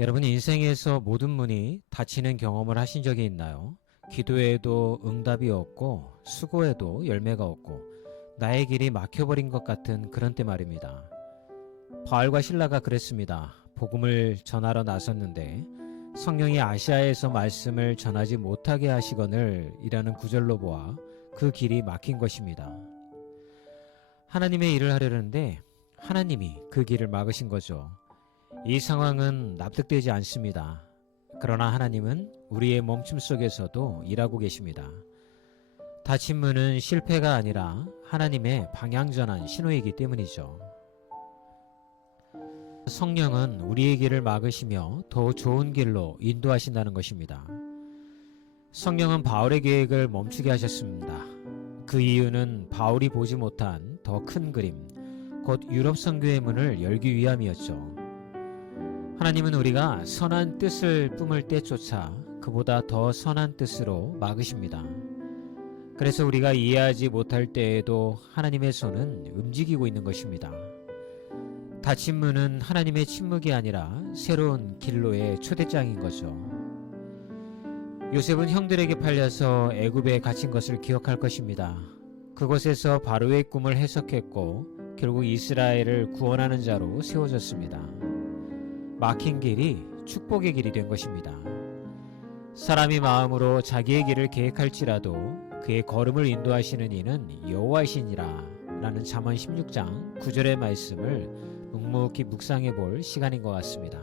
여러분 인생에서 모든 문이 닫히는 경험을 하신 적이 있나요? 기도에도 응답이 없고 수고에도 열매가 없고 나의 길이 막혀버린 것 같은 그런 때 말입니다. 바알과 신라가 그랬습니다. 복음을 전하러 나섰는데 성령이 아시아에서 말씀을 전하지 못하게 하시거늘 이라는 구절로 보아 그 길이 막힌 것입니다. 하나님의 일을 하려는데 하나님이 그 길을 막으신 거죠. 이 상황은 납득되지 않습니다. 그러나 하나님은 우리의 멈춤 속에서도 일하고 계십니다. 닫힌 문은 실패가 아니라 하나님의 방향전환 신호이기 때문이죠. 성령은 우리의 길을 막으시며 더 좋은 길로 인도하신다는 것입니다. 성령은 바울의 계획을 멈추게 하셨습니다. 그 이유는 바울이 보지 못한 더 큰 그림, 곧 유럽 선교의 문을 열기 위함이었죠. 하나님은 우리가 선한 뜻을 뿜을 때조차 그보다 더 선한 뜻으로 막으십니다. 그래서 우리가 이해하지 못할 때에도 하나님의 손은 움직이고 있는 것입니다. 닫힌 문은 하나님의 침묵이 아니라 새로운 길로의 초대장인 거죠. 요셉은 형들에게 팔려서 애굽에 갇힌 것을 기억할 것입니다. 그곳에서 바로의 꿈을 해석했고 결국 이스라엘을 구원하는 자로 세워졌습니다. 막힌 길이 축복의 길이 된 것입니다. 사람이 마음으로 자기의 길을 계획할지라도 그의 걸음을 인도하시는 이는 여호와이시니라 라는 잠언 16장 9절의 말씀을 묵묵히 묵상해 볼 시간인 것 같습니다.